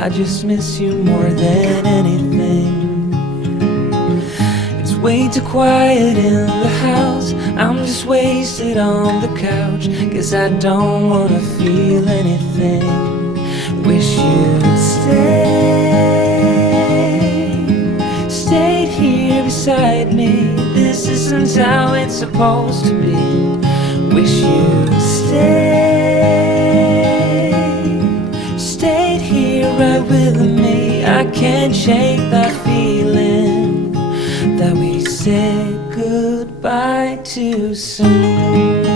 I just miss you more than anything. It's way too quiet in the house. I'm just wasted on the couch. Guess I don't wanna feel anything. Wish you'd stayed here beside me. This isn't how it's supposed to be. Wish you'd stayed here right with me. I can't shake that feeling that we said goodbye too soon.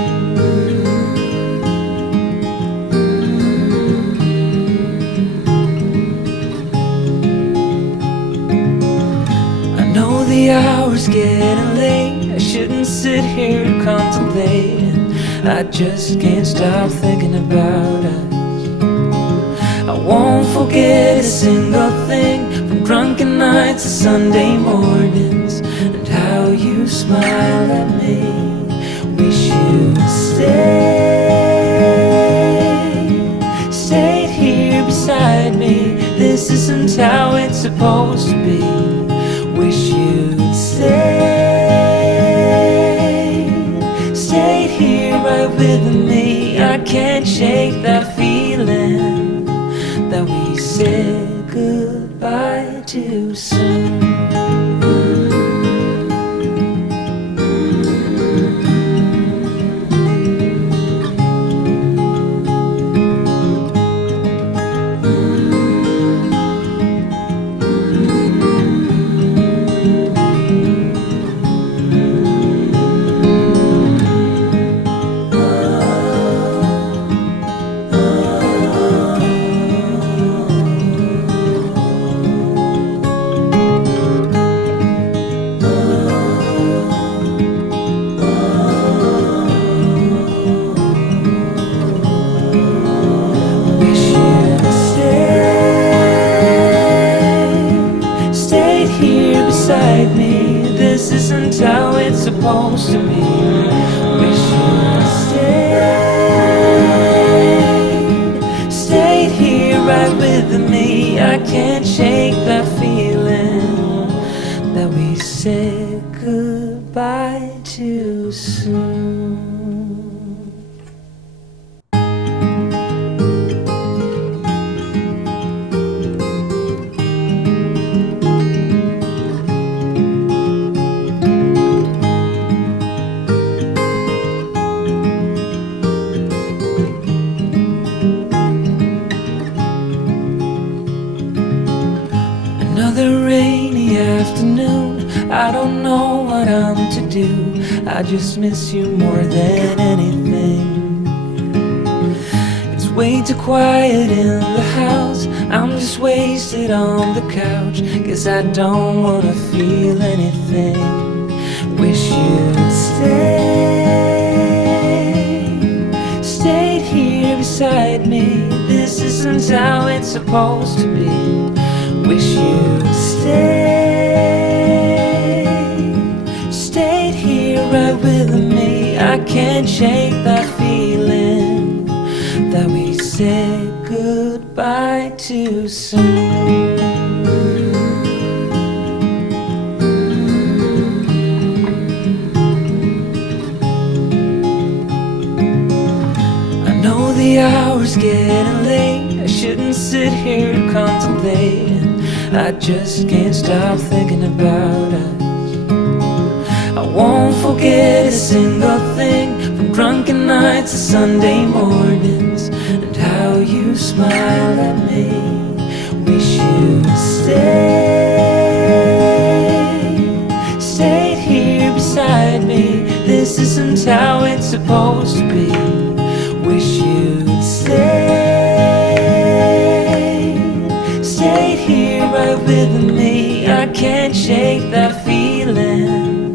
The hour's getting late. I shouldn't sit here contemplating. I just can't stop thinking about us. I won't forget a single thing, from drunken nights to Sunday mornings, and how you smile at me. Wish you'd stayed here beside me. This isn't how it's supposed to be. Wish you'd stayed here right with me. I can't shake that feeling that we said goodbye too soon. Me. This isn't how it's supposed to be. Wish you'd stayed here right with me. I can't shake that feeling that we said goodbye too soon. Another rainy afternoon, I don't know what I'm to do. I just miss you more than anything. It's way too quiet in the house. I'm just wasted on the couch. Guess I don't wanna feel anything. Wish you'd stayed here beside me. This isn't how it's supposed to be. Wish you'd stayed here right with me. I can't shake that feeling that we said goodbye too soon. I know the hour's getting late. I shouldn't sit here contemplating. I just can't stop thinking about us. I won't forget a single thing, from drunken nights to Sunday mornings, and how you smile at me. Wish you'd stayed here beside me. This isn't how it's supposed to be. Wish you'd stayed here right with me. I can't shake that feeling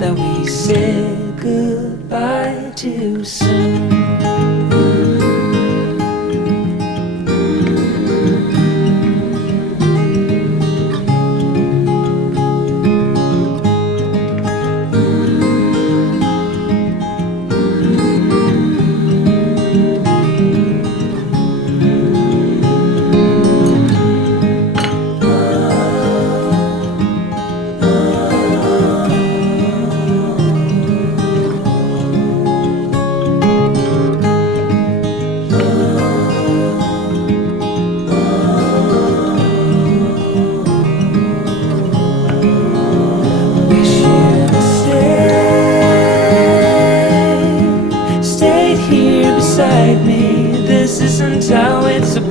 that we said goodbye too soon.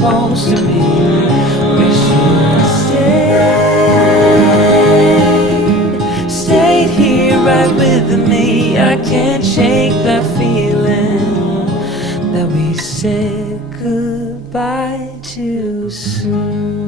supposed to be. Wish you'd stayed here right with me. I can't shake that feeling that we said goodbye too soon.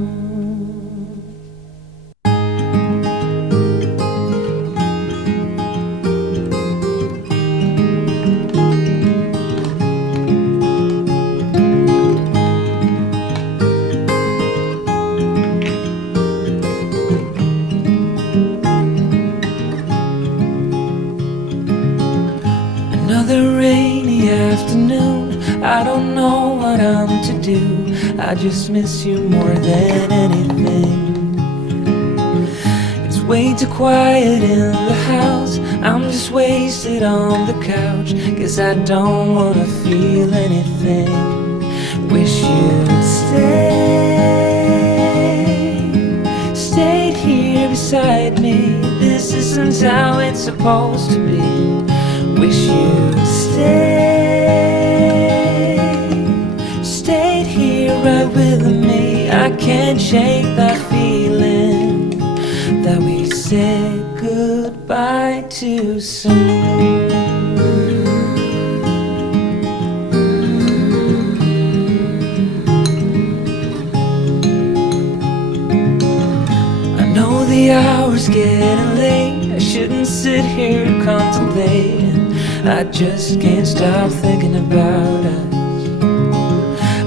Another rainy afternoon, I don't know what I'm to do. I just miss you more than anything. It's way too quiet in the house, I'm just wasted on the couch, 'cause I don't wanna feel anything. Wish you'd stayed here beside me. This isn't how it's supposed to be. Wish you'd stayed here right with me. I can't shake that feeling that we said goodbye too soon. I know the hour's getting late, I shouldn't sit here contemplating. I just can't stop thinking about us.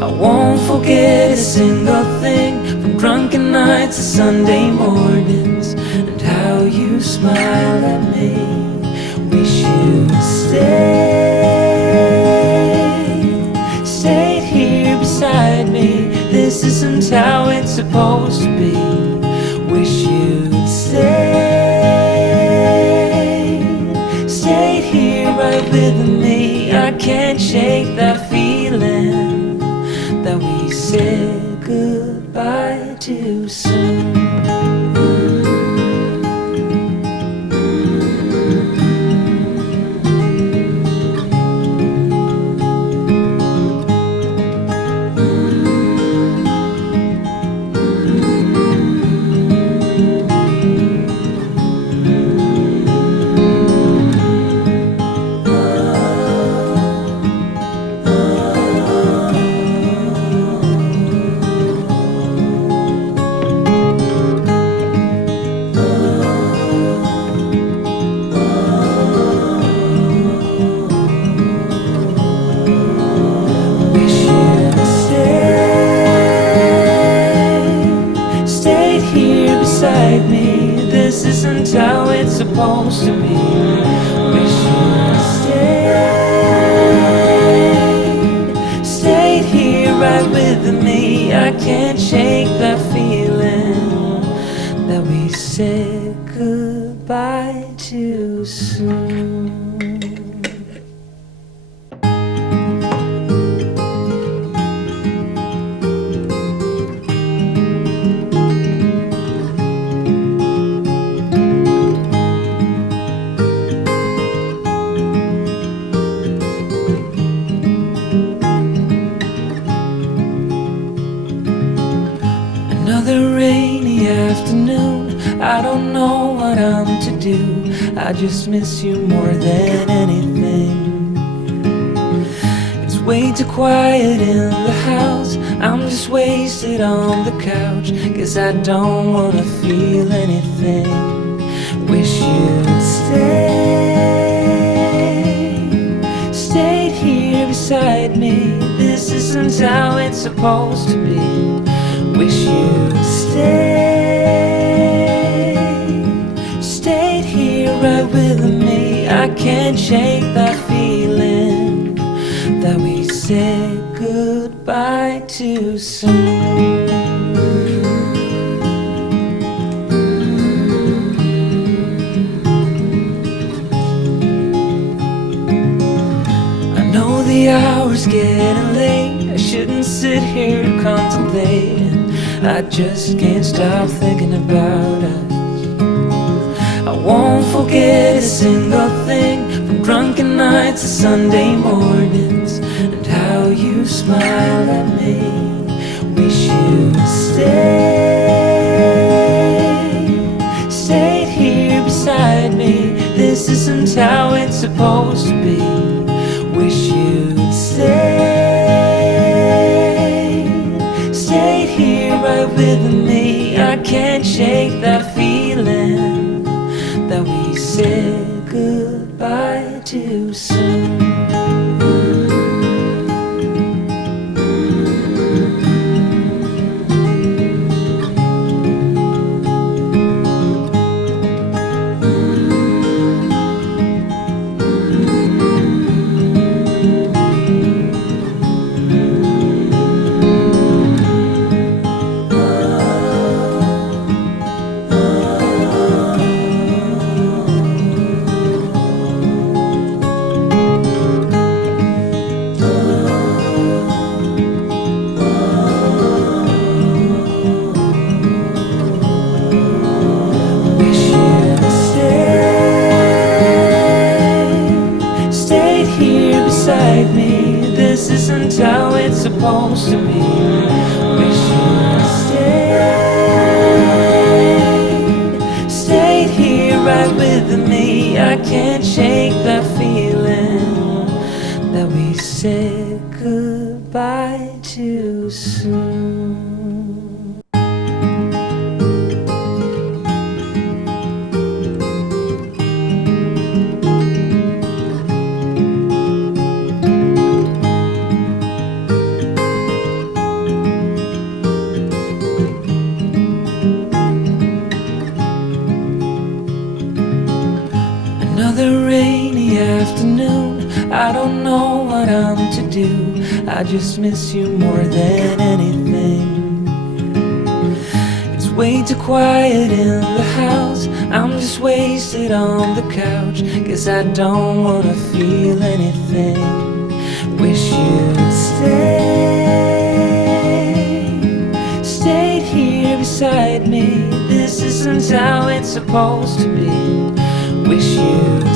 I won't forget a single thing, from drunken nights to Sunday mornings, and how you smile at me. Wish you'd stayed here beside me. This isn't how it's supposed to be. Wish you'd stayed here right with me. I can't shake that feeling that we said goodbye too soon. Me. This isn't how it's supposed to be. Wish you'd stayed here right with me. I can't shake that feeling that we said goodbye too soon. Another rainy afternoon, I don't know what I'm to do. I just miss you more than anything. It's way too quiet in the house, I'm just wasted on the couch, 'cause I don't wanna feel anything. Wish you'd stayed here beside me. This isn't how it's supposed to be. Wish you'd stayed here right with me. I can't shake that feeling that we said goodbye too soon. I know the hour's getting late, I shouldn't sit here contemplating. I just can't stop thinking about us. I won't forget a single thing, from drunken nights to Sunday mornings, and how you smile at me. stayed here beside me. This isn't how it's supposed to be. Wish you'd stayed here right with me. I can't shake that feeling that we said goodbye too soon. Me. This isn't how it's supposed to be. Wish you'd stayed here right with me. I can't shake that feeling that we said goodbye too soon. Another rainy afternoon, I don't know what I'm to do. I just miss you more than anything. It's way too quiet in the house. I'm just wasted on the couch. Guess I don't wanna feel anything. Wish you'd stayed here beside me. This isn't how it's supposed to be. Wish you'd